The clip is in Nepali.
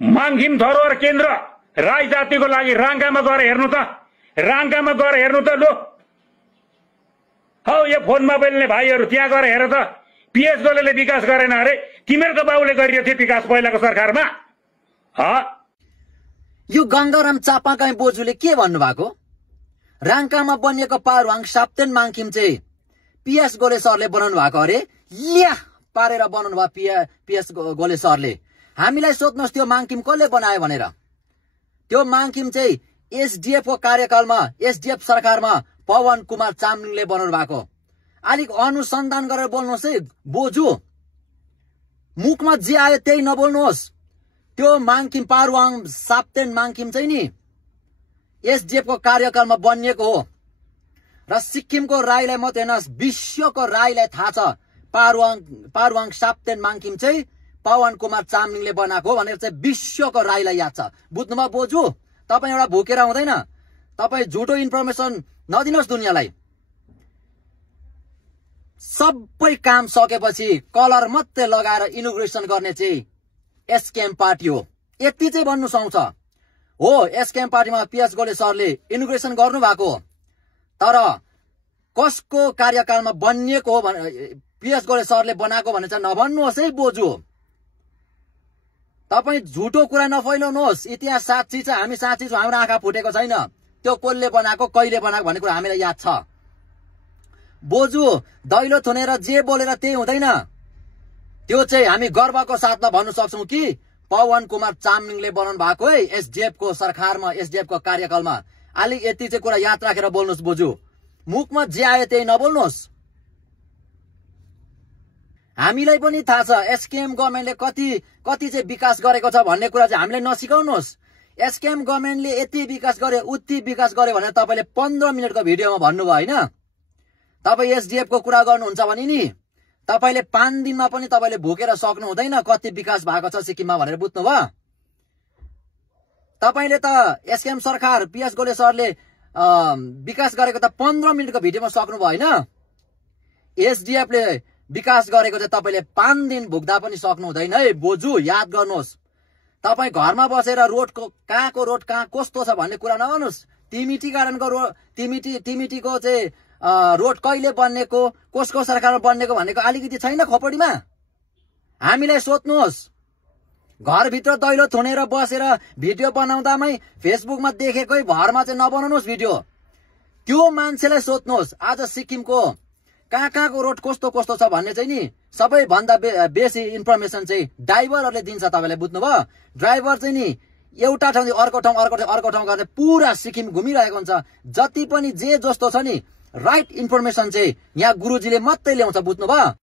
माङखिम धरोहर केन्द्र राई जातिको लागि राङ्गामा गएर हेर्नु त, राङ्गामा गएर हेर्नु त। लो हौ यो फोनमा बोल्ने भाइहरू त्यहाँ गएर हेर त, पिएस गोलेले विकास गरेन अरे, तिमीहरूको बाबुले गरिरहेको थियो विकास पहिलाको सरकारमा। यो गंगाराम चापागाई बोजूले के भन्नुभएको? राङ्कामा बनिएको पारुवाङ साप्तेन माङखिम चाहिँ पिएस गोले सरले बनाउनु भएको अरे। ल्या पारेर बनाउनु भयो पिएस गोले सरले। हामीलाई सोध्नुहोस् त्यो माङखिम कसले बनायो भनेर। त्यो माङखिम चाहिँ एसडीएफ को कार्यकालमा, एसडीएफ सरकारमा पवन कुमार चामलिङले बनाउनु भएको। अलिक अनुसन्धान गरेर बोल्नुहोस् है बोजू, मुखमा जे आयो त्यही नबोल्नुहोस्। त्यो माङखिम पारुवाङ साप्तेन माङखिम चाहिँ नि एसडीएफ को कार्यकालमा बनिएको हो र सिक्किमको राईलाई मात्रै हैन विश्वको राईलाई थाहा छ पारुवाङ साप्तेन माङखिम चाहिँ पवन कुमार चामलिङले बनाएको हो भनेर चाहिँ विश्वको राईलाई याद छ। बुझ्नुभयो बोजू? तपाई एउटा भुकेर हुँदैन, तपाई झुटो इन्फर्मेसन नदिनुहोस् दुनियाँलाई। सबै काम सकेपछि कलर मात्रै लगाएर इनोग्रेसन गर्ने चाहिँ एसकेएम पार्टी हो, यति चाहिँ भन्नु सुहाउँछ। हो एसकेएम पार्टीमा पिएस गोले सरले इनोग्रेसन गर्नु भएको, तर कसको कार्यकालमा बनिएको हो पिएस गोले सरले बनाएको भने चाहिँ नभन्नुहोस् है बोजू। तपाई झुटो कुरा नफैलाउनुहोस्। इतिहास साक्षी छ, हामी साक्षी छौँ, हाम्रो आँखा फुटेको छैन। त्यो कसले बनाएको कहिले बनाएको भन्ने कुरा हामीलाई याद छ। बोजू दैलो थुनेर जे बोलेर त्यही हुँदैन। त्यो चाहिँ हामी गर्वको साथमा भन्नु सक्छौं कि पवन कुमार चामलिङले बनाउनु भएको है एसडीएफ को सरकारमा, एसडीएफ को कार्यकालमा। अलि यति चाहिँ कुरा याद राखेर बोल्नुहोस् बोजू, मुखमा जे आयो त्यही नबोल्नुहोस्। हामीलाई पनि थाहा छ एसकेएम गभर्नमेन्टले कति चाहिँ विकास गरेको छ भन्ने कुरा चाहिँ हामीलाई नसिकाउनुहोस्। एसकेएम गभर्नमेन्टले यति विकास गर्यो उति विकास गर्यो भनेर तपाईले 15 मिनेटको भिडियोमा भन्नुभयो हैन। तपाई एसडीएफ को कुरा गर्नुहुन्छ भने नि तपाईले 5 दिनमा पनि तपाईले भुकेर सक्नु हुँदैन कति विकास भएको छ सिक्किममा भनेर। बुझ्नुभयो? तपाईले त एसकेएम सरकार पिएस गोले सरले विकास गरेको त 15 मिनेटको भिडियोमा सक्नु भयो हैन। एसडीएफ ले विकास गरेको चाहिँ तपाईले 5 दिन भुक्दा पनि सक्नु हुँदैन है बोजू, याद गर्नुहोस्। तपाई घरमा बसेर रोडको कहाँको रोड कहाँ कस्तो छ भन्ने कुरा नगर्नुहोस्। टिमिटी गार्डनको रोड, टिमिटीको चाहिँ रोड कहिले बन्नेको, कसको सरकारमा बन्नेको भनेको अलिकति छैन खोपडीमा? हामीलाई सोध्नुहोस्। घरभित्र दैलो थुनेर बसेर भिडियो बनाउँदामै फेसबुकमा देखेकै भरमा चाहिँ नबनाउनुहोस् भिडियो। त्यो मान्छेलाई सोध्नुहोस् आज सिक्किमको कहाँको रोड कस्तो कस्तो छ भन्ने चाहिँ नि सबैभन्दा बेसी इन्फर्मेसन चाहिँ ड्राइभरहरूले दिन्छ। तपाईलाई बुझ्नुभयो? ड्राइभर चाहिँ नि एउटा ठाउँ अर्को ठाउँ गरेर पुरा सिक्किम घुमिरहेको हुन्छ। जति पनि जे जस्तो छ नि राइट इन्फर्मेसन चाहिँ यहाँ गुरुजीले मात्रै ल्याउँछ। बुझ्नुभयो?